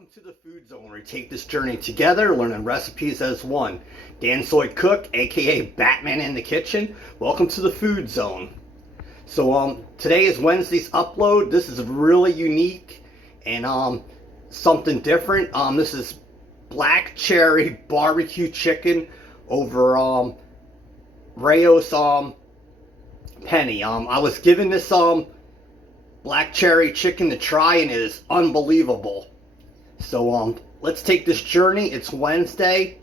Welcome to the Food Zone, where we take this journey together, learning recipes as one. Dan Soy Cook, aka Batman in the Kitchen. Welcome to the Food Zone. So today is Wednesday's upload. This is really unique and something different. This is black cherry barbecue chicken over Rayo's Penne. I was given this black cherry chicken to try, and it is unbelievable. So let's take this journey. It's Wednesday.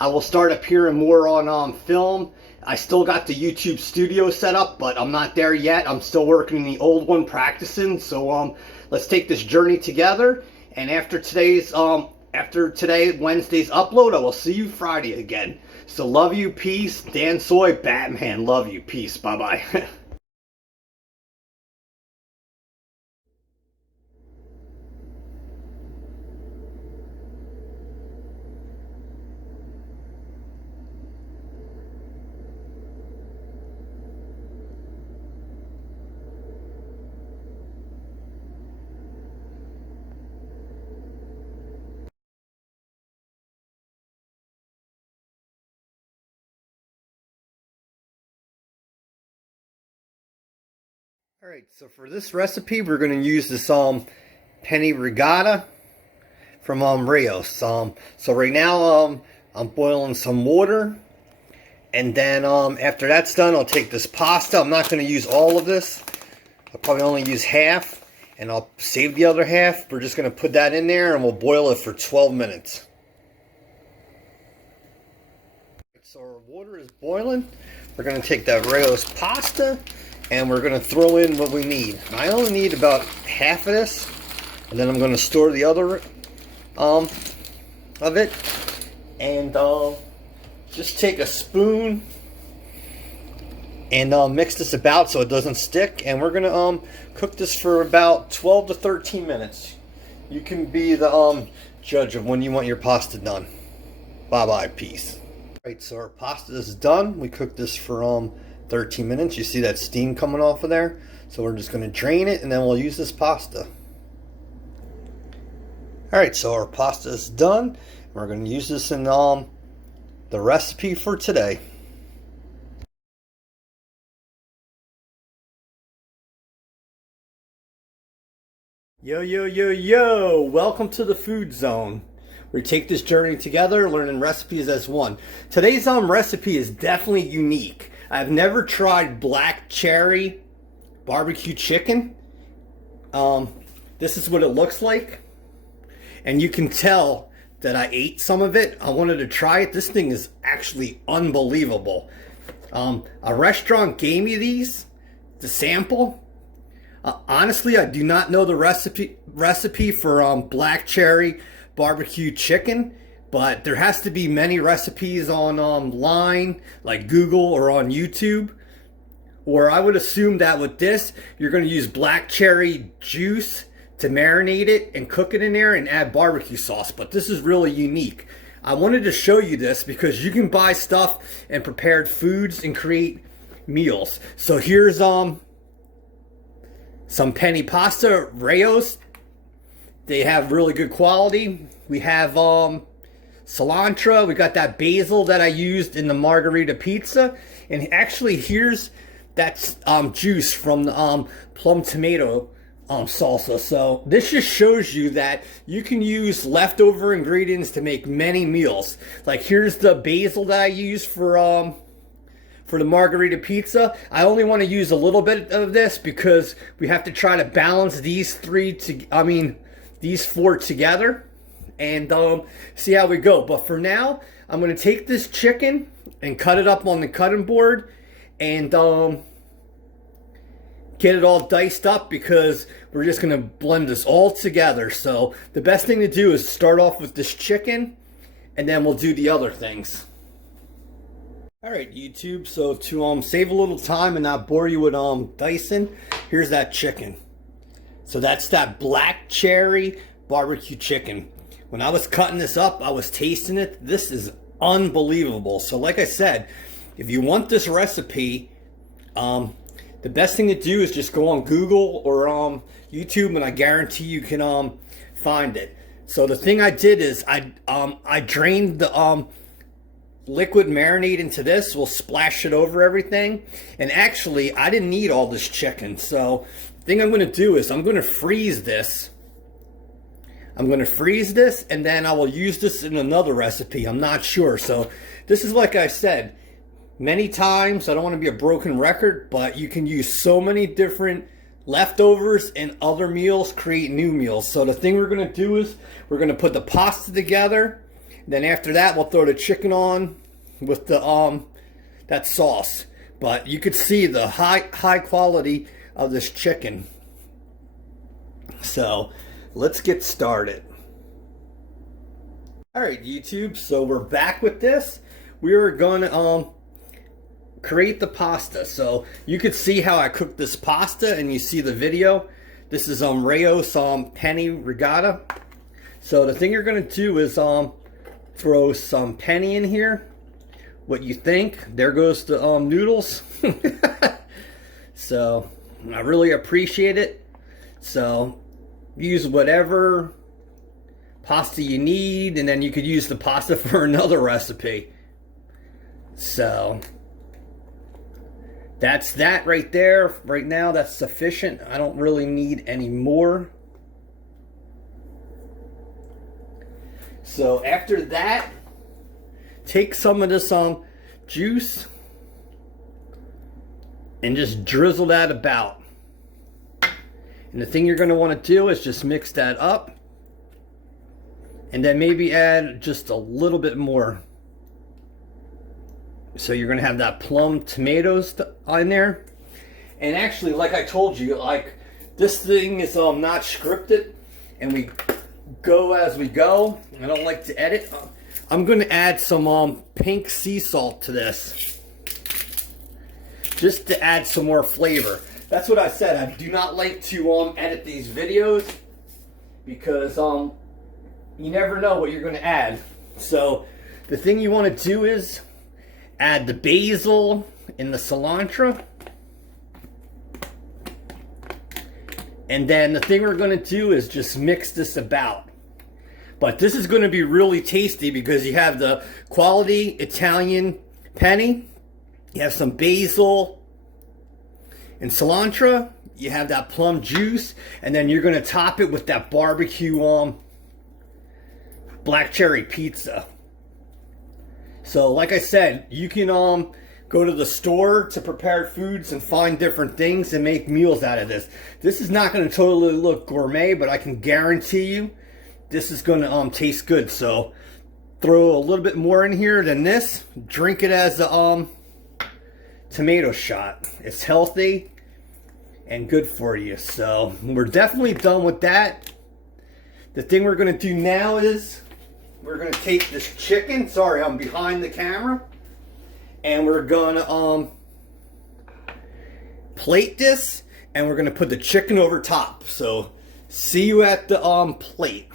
I will start appearing more on film. I still got the YouTube studio set up, but I'm not there yet. I'm still working in the old one, practicing. So let's take this journey together. And after today, Wednesday's upload, I will see you Friday again. So love you, peace. Dan Soy, Batman, love you, peace. Bye bye. Alright, so for this recipe, we're going to use this penne ricotta from Rayo's. So right now I'm boiling some water, and then after that's done, I'll take this pasta. I'm not going to use all of this. I'll probably only use half, and I'll save the other half. We're just going to put that in there, and we'll boil it for 12 minutes. So our water is boiling. We're going to take that Rayo's pasta, and we're going to throw in what we need. I only need about half of this, and then I'm going to store the other of it. And just take a spoon and mix this about so it doesn't stick. And we're going to cook this for about 12 to 13 minutes. You can be the judge of when you want your pasta done. Bye-bye, peace. Alright, so our pasta is done. We cooked this for 13 minutes. You see that steam coming off of there? So we're just going to drain it, and then we'll use this pasta. Alright, so our pasta is done. We're going to use this in the recipe for today. Yo, yo, yo, yo! Welcome to the Food Zone. We take this journey together, learning recipes as one. Today's recipe is definitely unique. I've never tried black cherry barbecue chicken. This is what it looks like. And you can tell that I ate some of it. I wanted to try it. This thing is actually unbelievable. A restaurant gave me these to sample. Honestly, I do not know the recipe for black cherry barbecue chicken. But there has to be many recipes online, like Google or on YouTube. Or I would assume that with this, you're going to use black cherry juice to marinate it and cook it in there and add barbecue sauce. But this is really unique. I wanted to show you this because you can buy stuff and prepared foods and create meals. So here's some penne pasta, Rayo's. They have really good quality. We have cilantro. We got that basil that I used in the margarita pizza, and actually here's that juice from the plum tomato salsa. So this just shows you that you can use leftover ingredients to make many meals. Like here's the basil that I used for the margarita pizza. I only want to use a little bit of this because we have to try to balance these these four together. And see how we go. But for now, I'm going to take this chicken and cut it up on the cutting board and get it all diced up because we're just going to blend this all together. So the best thing to do is start off with this chicken, and then we'll do the other things. Alright, YouTube, so to save a little time and not bore you with dicing, here's that chicken. So that's that black cherry barbecue chicken. When I was cutting this up, I was tasting it. This is unbelievable. So like I said, if you want this recipe, the best thing to do is just go on Google or YouTube, and I guarantee you can find it. So the thing I did is I drained the liquid marinade into this. We'll splash it over everything. And actually, I didn't need all this chicken. So the thing I'm going to do is I'm going to freeze this. I'm going to freeze this, and then I will use this in another recipe. I'm not sure. So this is, like I said, many times, I don't want to be a broken record, but you can use so many different leftovers and other meals, create new meals. So the thing we're going to do is we're going to put the pasta together. Then after that, we'll throw the chicken on with the that sauce. But you could see the high quality of this chicken. So let's get started. All right, YouTube. So we're back with this. We are going to create the pasta. So you could see how I cooked this pasta, and you see the video. This is Rayo's Penne Regatta. So the thing you're going to do is throw some penne in here. What you think? There goes the noodles. So I really appreciate it. So use whatever pasta you need, and then you could use the pasta for another recipe. So that's that right there. Right now, that's sufficient. I don't really need any more. So after that, take some of this juice and just drizzle that about. And the thing you're going to want to do is just mix that up, and then maybe add just a little bit more. So you're going to have that plum tomatoes on there. And actually, like I told you, like this thing is not scripted, and we go as we go. I don't like to edit. I'm going to add some pink sea salt to this, just to add some more flavor. That's what I said. I do not like to edit these videos, because you never know what you're going to add. So the thing you want to do is add the basil and the cilantro. And then the thing we're going to do is just mix this about. But this is going to be really tasty because you have the quality Italian penne, you have some basil and cilantro, you have that plum juice, and then you're going to top it with that barbecue black cherry pizza. So like I said, you can go to the store to prepared foods and find different things and make meals out of this. This is not going to totally look gourmet, but I can guarantee you this is going to taste good. So throw a little bit more in here than this. Drink it as a tomato shot. It's healthy and good for you. So we're definitely done with that. The thing we're going to do now is we're going to take this chicken. Sorry, I'm behind the camera. And we're going to plate this, and we're going to put the chicken over top. So see you at the plate.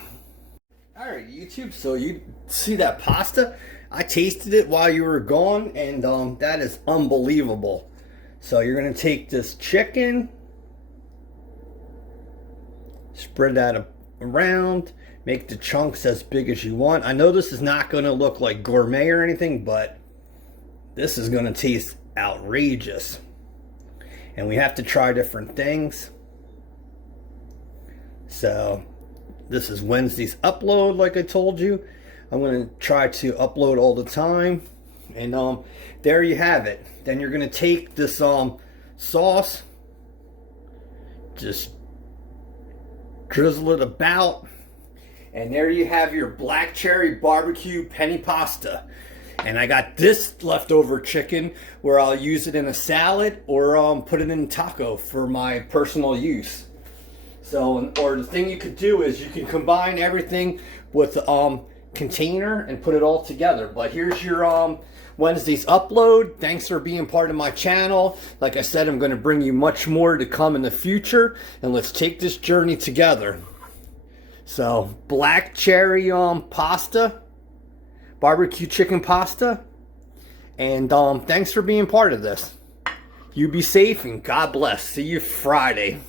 All right, YouTube. So you see that pasta? I tasted it while you were gone, and that is unbelievable. So you're going to take this chicken, spread that around, make the chunks as big as you want. I know this is not going to look like gourmet or anything, but this is going to taste outrageous. And we have to try different things. So this is Wednesday's upload, like I told you. I'm going to try to upload all the time. And there you have it. Then you're going to take this sauce, just drizzle it about, and there you have your black cherry barbecue penne pasta. And I got this leftover chicken where I'll use it in a salad or put it in taco for my personal use. So, or the thing you could do is you can combine everything with container and put it all together. But here's your Wednesday's upload. Thanks for being part of my channel. Like I said, I'm going to bring you much more to come in the future, and let's take this journey together. So black cherry pasta, barbecue chicken pasta, and thanks for being part of this. You be safe and God bless. See you Friday.